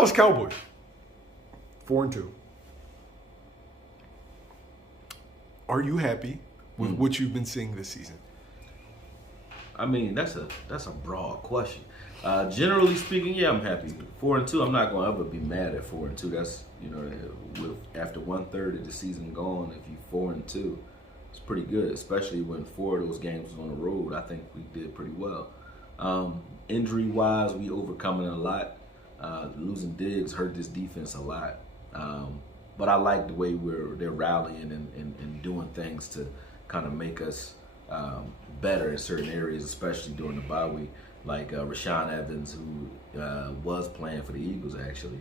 Dallas Cowboys, 4-2. Are you happy with what you've been seeing this season? I mean, that's a broad question. Generally speaking, yeah, I'm happy. 4-2, I'm not going to ever be mad at 4-2. That's, after 1/3 of the season gone, if you 4-2, it's pretty good, especially when 4 of those games was on the road. I think we did pretty well. Injury-wise, we overcoming a lot. Losing DIGGS hurt this defense a lot. But I like the way they're rallying and doing things to kind of make us better in certain areas, especially during the bye week. Like Rashaan Evans, who was playing for the Eagles, actually.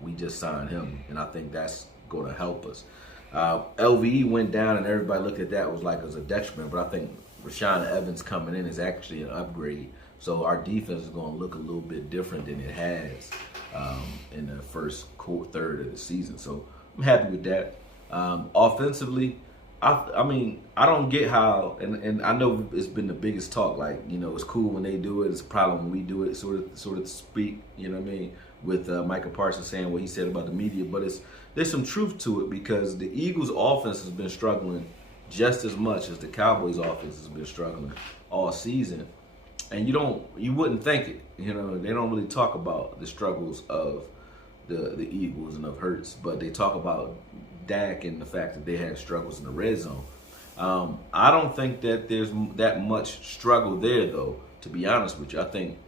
We just signed him, and I think that's going to help us. LVE went down, and everybody looked at that was like it was a detriment, but I think Rashaan Evans coming in is actually an upgrade. So our defense is going to look a little bit different than it has in the first third of the season. So I'm happy with that. Offensively, I mean, I don't get how, and I know it's been the biggest talk, like, it's cool when they do it, it's a problem when we do it, sort of to speak, you know what I mean, with Micah Parsons saying what he said about the media, but there's some truth to it because the Eagles' offense has been struggling just as much as the Cowboys' offense has been struggling all season, and you wouldn't think it, they don't really talk about the struggles of the Eagles and of Hurts, but they talk about Dak and the fact that they had struggles in the red zone. I don't think that there's that much struggle there, though, to be honest with you. I think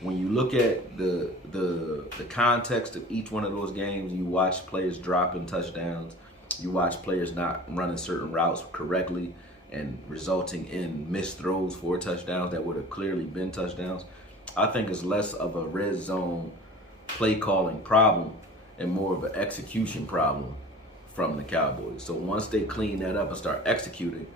when you look at the context of each one of those games, you watch players dropping touchdowns, you watch players not running certain routes correctly and resulting in missed throws for touchdowns that would have clearly been touchdowns. I think it's less of a red zone play calling problem and more of an execution problem from the Cowboys. So once they clean that up and start executing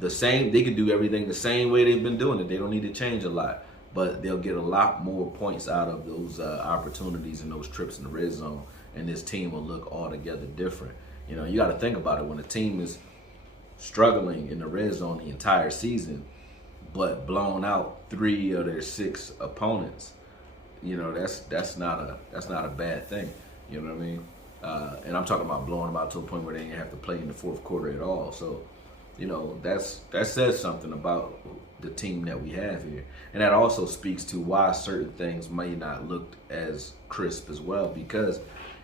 they can do everything the same way they've been doing it. They don't need to change a lot, but they'll get a lot more points out of those opportunities and those trips in the red zone, and this team will look altogether different. You got to think about it. When a team is struggling in the red zone the entire season, but blown out 3 of their 6 opponents, that's not a bad thing. You know what I mean? And I'm talking about blowing them out to a point where they didn't have to play in the fourth quarter at all. So, that says something about the team that we have here. And that also speaks to why certain things may not look as crisp as well. Because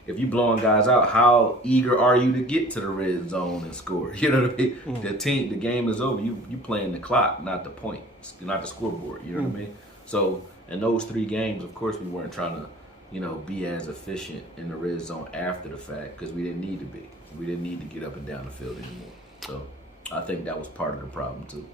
if you blowing guys out, how eager are you to get to the red zone and score? You know what I mean? The game is over. You playing the clock, not the points, not the scoreboard. You know what I mean? So in those 3 games, of course, we weren't trying to be as efficient in the red zone after the fact because we didn't need to be. We didn't need to get up and down the field anymore. So I think that was part of the problem too.